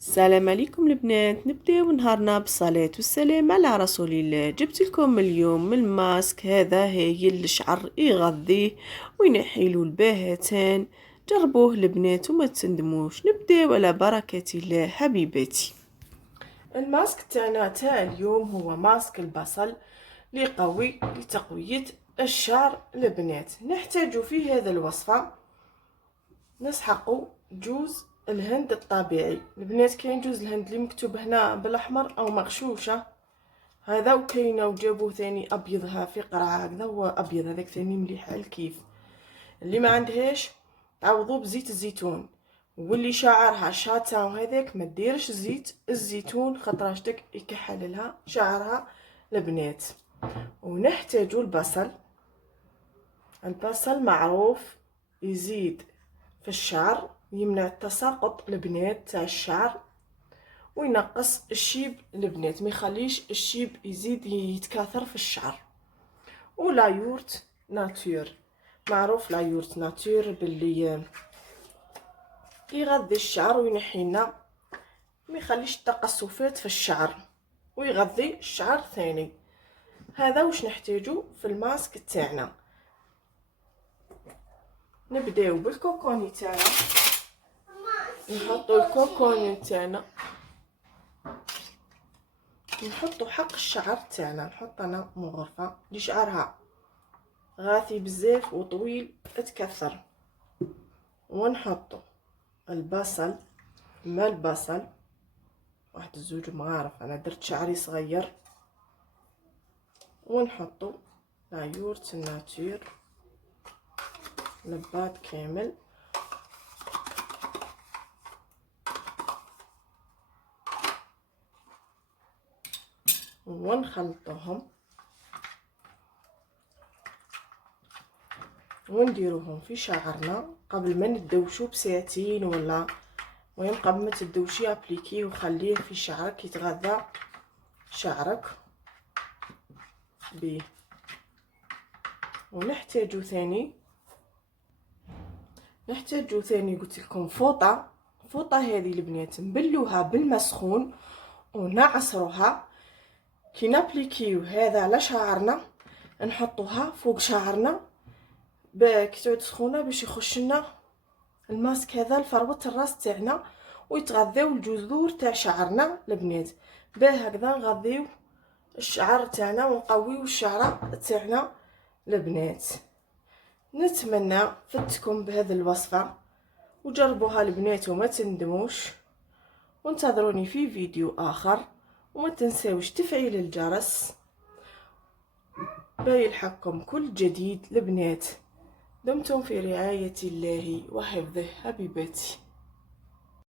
السلام عليكم البنات. نبداو نهارنا بالصلاة والسلام على رسول الله. جبت لكم اليوم الماسك هذا هايل للشعر، يغذيه وينحيلو البهتان. جربوه البنات وما تندموش. نبداو على بركة الله حبيباتي. الماسك تاعنا تاع اليوم هو ماسك البصل اللي قوي لتقوية الشعر. البنات نحتاج في هذا الوصفة نسحقوا جوز الهند الطبيعي. البنات كاين جوز الهند اللي مكتوب هنا بالاحمر او مغشوشه هذا، وكاينه وجابوه ثاني ابيضها في قرعه هكذا هو ابيض، هذاك ثاني مليح الكيف. اللي ما عندهاش تعوضوا بزيت الزيتون، واللي شعرها شاطه وهذاك ما ديرش زيت الزيتون خاطرش داك يكحل لها شعرها البنات. ونحتاجوا البصل معروف يزيد في الشعر، يمنع التساقط البنات تاع الشعر وينقص الشيب البنات، ما يخليش الشيب يزيد يتكاثر في الشعر. ولا يورت ناتور معروف، لا يورت ناتور باللي يغذي الشعر وينحي لنا ما يخليش التقصفات في الشعر ويغذي الشعر ثاني. هذا واش نحتاجو في الماسك تاعنا. نبداو بالكوكوني تاعنا، نحطو الكوكوني تاعنا، نحطو حق الشعر تاعنا. نحط انا مغرفه اللي شعرها غاثي بزاف وطويل اتكثر. ونحطو البصل، ماء البصل واحد زوج مغارف، انا درت شعري صغير. ونحطو لا يورت ناتور لبات كامل، ونخلطوهم ونديروهم في شعرنا قبل ما ندوشو بساعتين، ولا المهم قبل ما تدوشي ابليكي وخليه في شعرك يتغذى شعرك بيه. ونحتاجو ثاني قلت لكم فوطه هذه البنات نبلوها بالماء سخون ونعصروها كي نابليكيو هذا على شعرنا، نحطوها فوق شعرنا كي تعود سخونه باش يخش لنا الماسك هذا لفروه الراس تاعنا ويتغذاو الجذور تاع شعرنا البنات. باه هكذا نغذيو الشعر تاعنا ونقويو الشعر تاعنا البنات. نتمنى فتكم بهذه الوصفه وجربوها البنات وما تندموش، وانتظروني في فيديو اخر. وما تنساوش تفعيل الجرس بيلحقكم كل جديد البنات. دمتم في رعاية الله وحفظه حبيباتي.